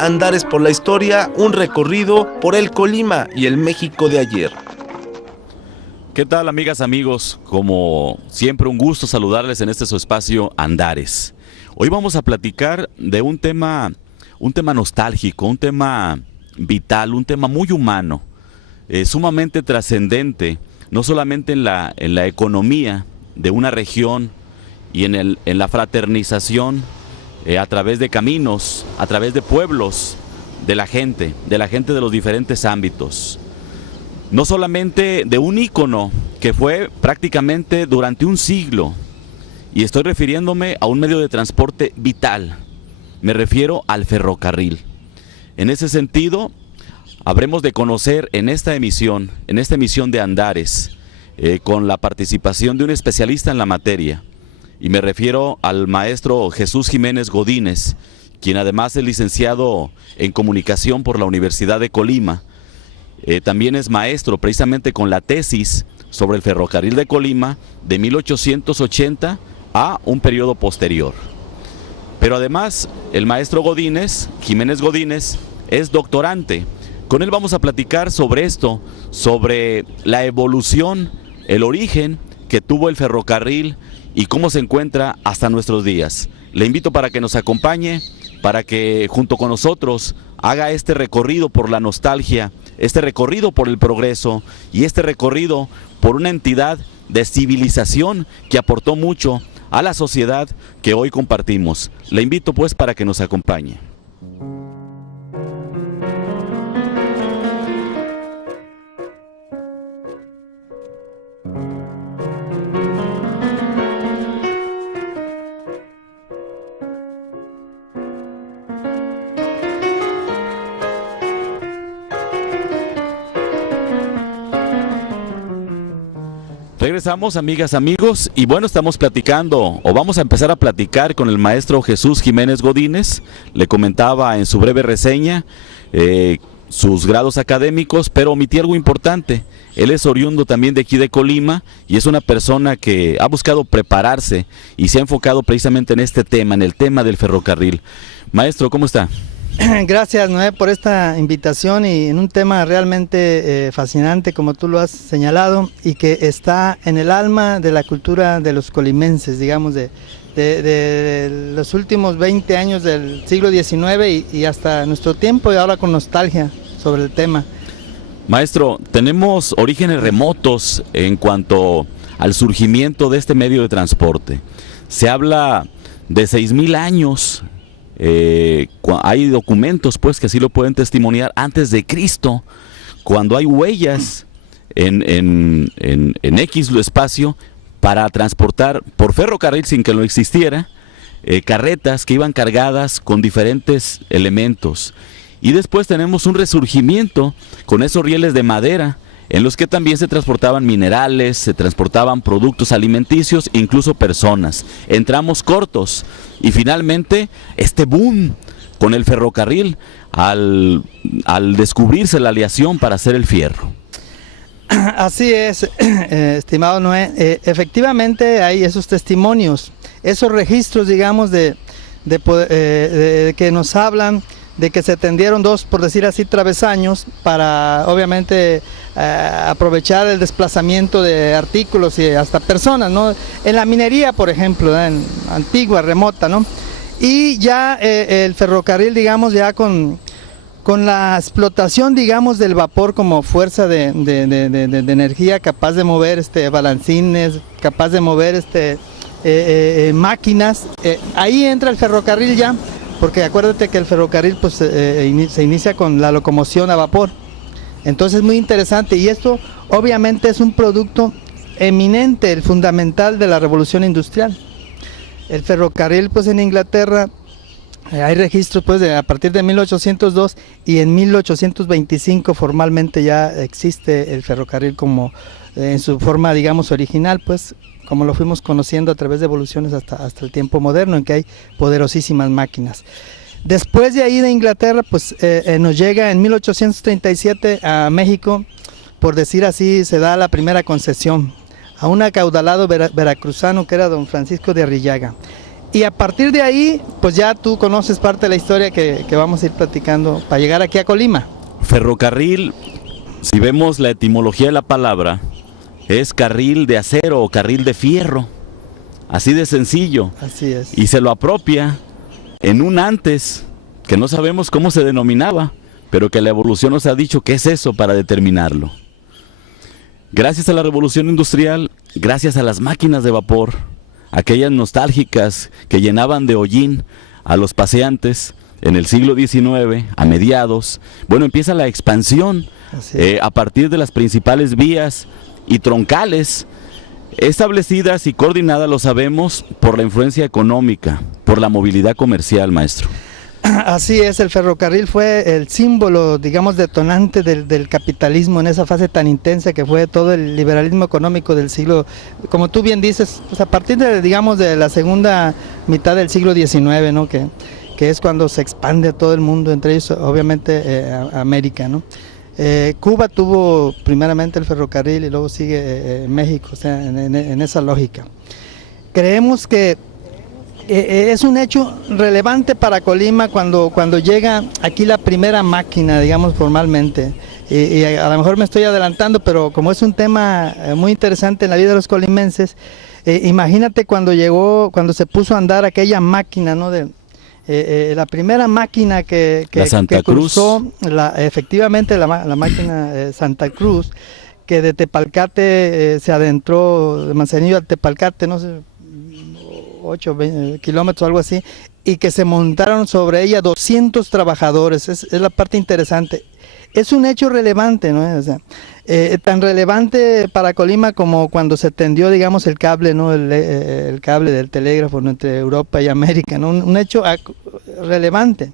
Andares por la Historia, un recorrido por el Colima y el México de ayer. ¿Qué tal, amigas, amigos? Como siempre, un gusto saludarles en este su espacio Andares. Hoy vamos a platicar de un tema nostálgico, un tema vital, un tema muy humano, sumamente trascendente, no solamente en la economía de una región y en la fraternización a través de caminos, a través de pueblos, de la gente de los diferentes ámbitos. No solamente de un ícono que fue prácticamente durante un siglo, y estoy refiriéndome a un medio de transporte vital, me refiero al ferrocarril. En ese sentido, habremos de conocer en esta emisión de Andares, con la participación de un especialista en la materia, y me refiero al maestro Jesús Jiménez Godínez, quien además es licenciado en comunicación por la Universidad de Colima. También es maestro precisamente con la tesis sobre el ferrocarril de Colima de 1880 a un periodo posterior. Pero además el maestro Jiménez Godínez, es doctorante. Con él vamos a platicar sobre esto, sobre la evolución, el origen que tuvo el ferrocarril y cómo se encuentra hasta nuestros días. Le invito para que nos acompañe, para que junto con nosotros haga este recorrido por la nostalgia, este recorrido por el progreso y este recorrido por una entidad de civilización que aportó mucho a la sociedad que hoy compartimos. Le invito pues para que nos acompañe. Regresamos, amigas, amigos, y bueno, estamos platicando, o vamos a empezar a platicar con el maestro Jesús Jiménez Godínez. Le comentaba en su breve reseña sus grados académicos, pero omití algo importante. Él es oriundo también de aquí de Colima y es una persona que ha buscado prepararse y se ha enfocado precisamente en este tema, en el tema del ferrocarril. Maestro, ¿cómo está? Gracias, Noé, por esta invitación y en un tema realmente fascinante, como tú lo has señalado, y que está en el alma de la cultura de los colimenses, digamos, de los últimos 20 años del siglo XIX y hasta nuestro tiempo, y ahora con nostalgia sobre el tema. Maestro, tenemos orígenes remotos en cuanto al surgimiento de este medio de transporte. Se habla de 6,000 años. Hay documentos pues que así lo pueden testimoniar antes de Cristo, cuando hay huellas en X espacio para transportar por ferrocarril sin que lo existiera, carretas que iban cargadas con diferentes elementos. Y después tenemos un resurgimiento con esos rieles de madera en los que también se transportaban minerales, se transportaban productos alimenticios, incluso personas, en tramos cortos. Y finalmente, este boom con el ferrocarril al descubrirse la aleación para hacer el fierro. Así es, estimado Noé. Efectivamente hay esos testimonios, esos registros, digamos, de que nos hablan de que se tendieron dos, por decir así, travesaños para, obviamente, aprovechar el desplazamiento de artículos y hasta personas, ¿no? En la minería, por ejemplo, en antigua, remota, ¿no? Y ya el ferrocarril, digamos, ya con la explotación, digamos, del vapor como fuerza de energía capaz de mover balancines, capaz de mover máquinas, ahí entra el ferrocarril ya. Porque acuérdate que el ferrocarril pues, se inicia con la locomoción a vapor. Entonces es muy interesante y esto obviamente es un producto eminente, el fundamental de la revolución industrial. El ferrocarril pues en Inglaterra, hay registros pues a partir de 1802 y en 1825 formalmente ya existe el ferrocarril como en su forma, digamos, original, pues como lo fuimos conociendo a través de evoluciones hasta el tiempo moderno, en que hay poderosísimas máquinas. Después de ahí de Inglaterra, pues nos llega en 1837 a México, por decir así, se da la primera concesión a un acaudalado veracruzano que era don Francisco de Arrillaga. Y a partir de ahí, pues ya tú conoces parte de la historia que vamos a ir platicando para llegar aquí a Colima. Ferrocarril, si vemos la etimología de la palabra, es carril de acero o carril de fierro, así de sencillo. Así es. Y se lo apropia en un antes, que no sabemos cómo se denominaba, pero que la evolución nos ha dicho qué es eso para determinarlo. Gracias a la revolución industrial, gracias a las máquinas de vapor, aquellas nostálgicas que llenaban de hollín a los paseantes en el siglo XIX, a mediados, bueno, empieza la expansión a partir de las principales vías y troncales establecidas y coordinadas, lo sabemos, por la influencia económica, por la movilidad comercial, maestro. Así es, el ferrocarril fue el símbolo, digamos, detonante del capitalismo en esa fase tan intensa que fue todo el liberalismo económico del siglo, como tú bien dices, pues a partir de, digamos, de la segunda mitad del siglo XIX, ¿no? Que es cuando se expande a todo el mundo, entre ellos obviamente América, ¿no? Cuba tuvo primeramente el ferrocarril y luego sigue México, o sea, en esa lógica. Creemos que es un hecho relevante para Colima cuando llega aquí la primera máquina, digamos formalmente, y a lo mejor me estoy adelantando, pero como es un tema muy interesante en la vida de los colimenses, imagínate cuando se puso a andar aquella máquina, ¿no? La primera máquina que cruzó, efectivamente la máquina Santa Cruz, que de Tepalcate se adentró, de Manzanillo a Tepalcate, no sé, 8 kilómetros, algo así, y que se montaron sobre ella 200 trabajadores, es la parte interesante. Es un hecho relevante, ¿no? O sea, tan relevante para Colima como cuando se tendió, digamos, el cable, ¿no? El cable del telégrafo, ¿no? Entre Europa y América, ¿no? Un hecho relevante.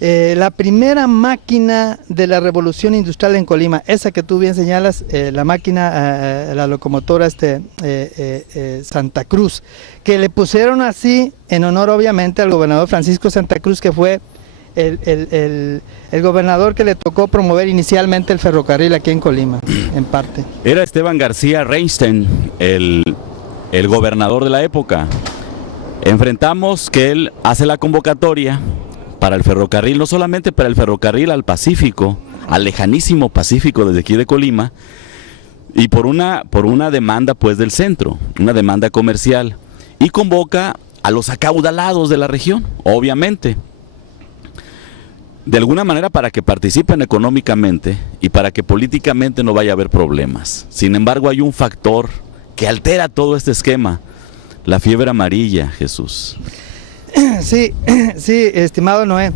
La primera máquina de la revolución industrial en Colima, esa que tú bien señalas, la máquina, la locomotora Santa Cruz, que le pusieron así en honor obviamente al gobernador Francisco Santa Cruz, que fue el gobernador que le tocó promover inicialmente el ferrocarril aquí en Colima, en parte. Era Esteban García Reinstein, el gobernador de la época. Enfrentamos que él hace la convocatoria para el ferrocarril, no solamente para el ferrocarril al Pacífico, al lejanísimo Pacífico desde aquí de Colima, y por una demanda pues del centro, una demanda comercial, y convoca a los acaudalados de la región, obviamente, de alguna manera para que participen económicamente y para que políticamente no vaya a haber problemas. Sin embargo, hay un factor que altera todo este esquema, la fiebre amarilla, Jesús. Sí, estimado Noé.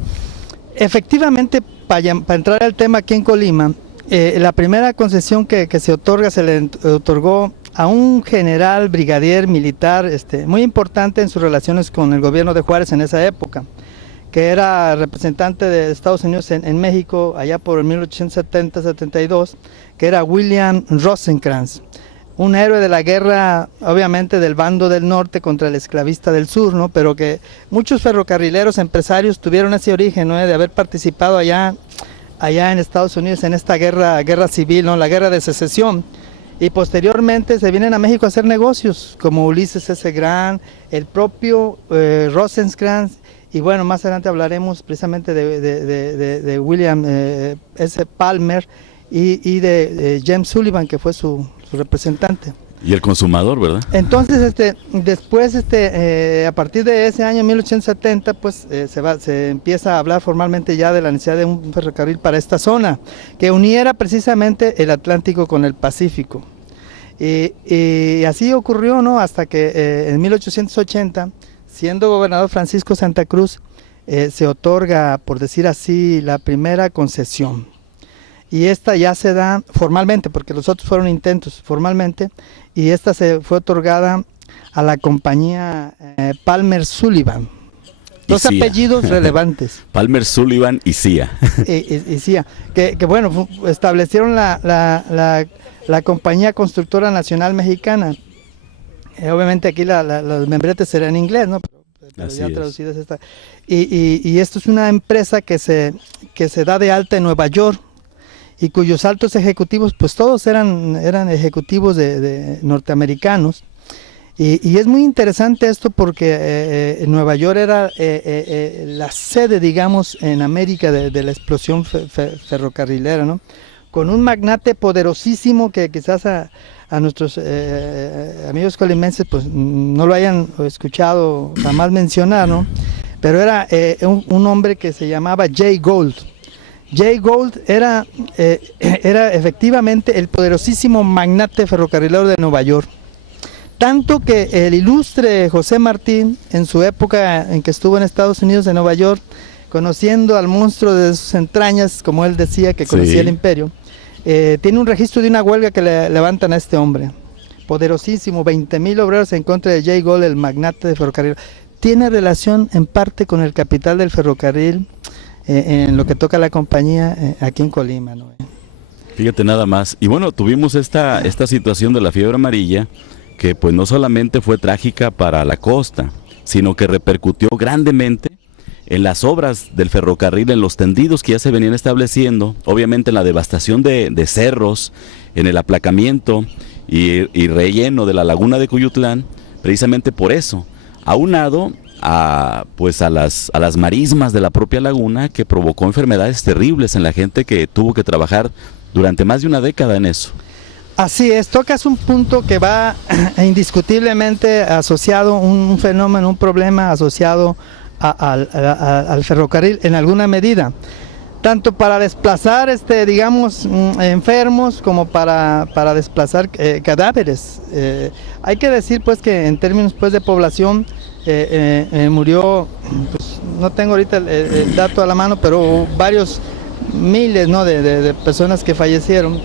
Efectivamente, para entrar al tema aquí en Colima, la primera concesión que se otorga, se le otorgó a un general brigadier militar muy importante en sus relaciones con el gobierno de Juárez en esa época, que era representante de Estados Unidos en México allá por el 1870-72, que era William Rosecrans, un héroe de la guerra, obviamente del bando del norte contra el esclavista del sur, ¿no? Pero que muchos ferrocarrileros, empresarios tuvieron ese origen, ¿no? De haber participado allá en Estados Unidos en esta guerra civil, ¿no? La guerra de secesión. Y posteriormente se vienen a México a hacer negocios, como Ulises S. Grant, el propio Rosecrans, y bueno, más adelante hablaremos precisamente de William S. Palmer y de James Sullivan, que fue su representante. Y el consumador, ¿verdad? Entonces, después, a partir de ese año 1870, pues se empieza a hablar formalmente ya de la necesidad de un ferrocarril para esta zona, que uniera precisamente el Atlántico con el Pacífico. Y así ocurrió, ¿no? Hasta que en 1880, siendo gobernador Francisco Santa Cruz, se otorga, por decir así, la primera concesión. Y esta ya se da formalmente, porque los otros fueron intentos formalmente, y esta se fue otorgada a la compañía Palmer Sullivan. Dos apellidos relevantes. Palmer Sullivan y CIA. Y CIA, que bueno, establecieron la compañía constructora nacional mexicana. Obviamente aquí los membretes serán en inglés, ¿no? Pero ya traducidas esta. Y esto es una empresa que se da de alta en Nueva York, y cuyos altos ejecutivos, pues todos eran ejecutivos de norteamericanos, Y es muy interesante esto porque Nueva York era la sede, digamos, en América de la explosión ferrocarrilera, ¿no? Con un magnate poderosísimo que quizás a nuestros amigos colimenses pues no lo hayan escuchado jamás mencionar, ¿no? Pero era un hombre que se llamaba Jay Gould. Jay Gould era efectivamente el poderosísimo magnate ferrocarrilero de Nueva York. Tanto que el ilustre José Martín, en su época en que estuvo en Estados Unidos, en Nueva York, conociendo al monstruo de sus entrañas, como él decía que conocía el imperio, tiene un registro de una huelga que le levantan a este hombre. Poderosísimo, 20,000 obreros en contra de Jay Gould, el magnate de ferrocarril. Tiene relación en parte con el capital del ferrocarril, en lo que toca a la compañía aquí en Colima, ¿no? Fíjate nada más. Y bueno, tuvimos esta situación de la fiebre amarilla, que pues no solamente fue trágica para la costa, sino que repercutió grandemente en las obras del ferrocarril, en los tendidos que ya se venían estableciendo, obviamente en la devastación de cerros, en el aplacamiento y relleno de la laguna de Cuyutlán, precisamente por eso, aunado a las marismas de la propia laguna, que provocó enfermedades terribles en la gente que tuvo que trabajar durante más de una década en eso. Así es, tocas un punto que va indiscutiblemente asociado, un fenómeno, un problema asociado al ferrocarril en alguna medida, tanto para desplazar digamos enfermos como para desplazar cadáveres. Hay que decir pues que en términos pues de población murió, pues, no tengo ahorita el dato a la mano, pero varios miles, ¿no?, de personas que fallecieron,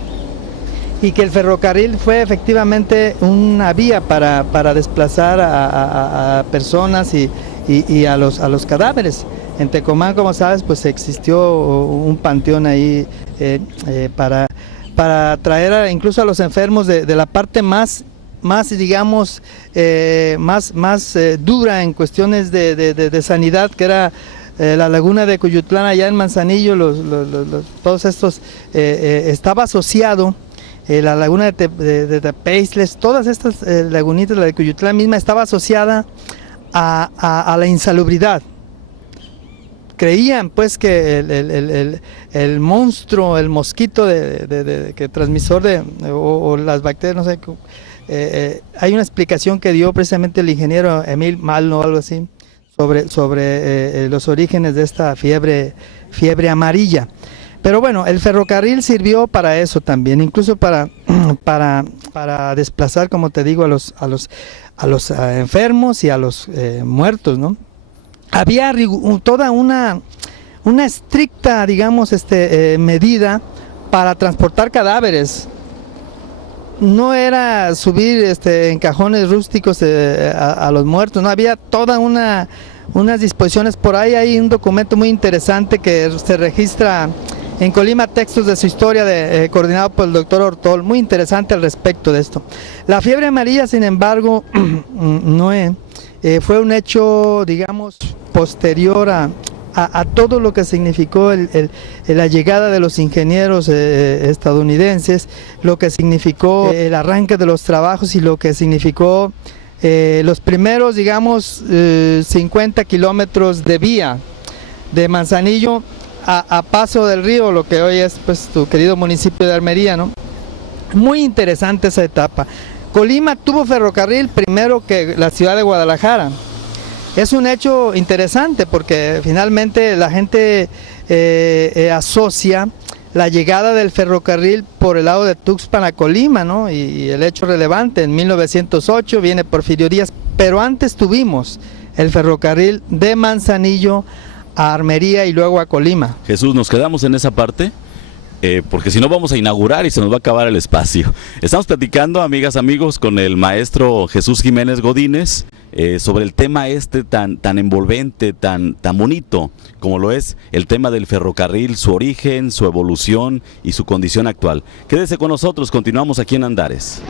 y que el ferrocarril fue efectivamente una vía para desplazar a personas y a los cadáveres. En Tecomán, como sabes, pues existió un panteón ahí para traer incluso a los enfermos de la parte más digamos, más dura en cuestiones de sanidad, que era la laguna de Cuyutlán, allá en Manzanillo. Todos estos estaba asociado. La laguna de Tepeisles, todas estas lagunitas, la de Cuyutlán misma, estaba asociada a la insalubridad. Creían pues que el monstruo, el mosquito que transmisor o las bacterias, no sé, hay una explicación que dio precisamente el ingeniero Emil Malno o algo así sobre los orígenes de esta fiebre amarilla. Pero bueno, el ferrocarril sirvió para eso también, incluso para desplazar, como te digo, a los enfermos y a los muertos, ¿no? Había toda una estricta, digamos, medida para transportar cadáveres. No era subir en cajones rústicos a los muertos, no, había toda unas disposiciones. Por ahí hay un documento muy interesante que se registra en Colima, textos de su historia, coordinado por el doctor Ortol, muy interesante al respecto de esto. La fiebre amarilla, sin embargo, fue un hecho, digamos, posterior a todo lo que significó la llegada de los ingenieros estadounidenses, lo que significó el arranque de los trabajos y lo que significó los primeros, digamos, 50 kilómetros de vía de Manzanillo a Paso del Río, lo que hoy es pues tu querido municipio de Armería, ¿no? Muy interesante esa etapa. Colima tuvo ferrocarril primero que la ciudad de Guadalajara. Es un hecho interesante porque finalmente la gente asocia la llegada del ferrocarril por el lado de Tuxpan a Colima, ¿no? Y el hecho relevante, en 1908 viene Porfirio Díaz, pero antes tuvimos el ferrocarril de Manzanillo a Armería y luego a Colima. Jesús, nos quedamos en esa parte, porque si no vamos a inaugurar y se nos va a acabar el espacio. Estamos platicando, amigas, amigos, con el maestro Jesús Jiménez Godínez sobre el tema tan envolvente, tan bonito como lo es el tema del ferrocarril, su origen, su evolución y su condición actual. Quédese con nosotros, continuamos aquí en Andares.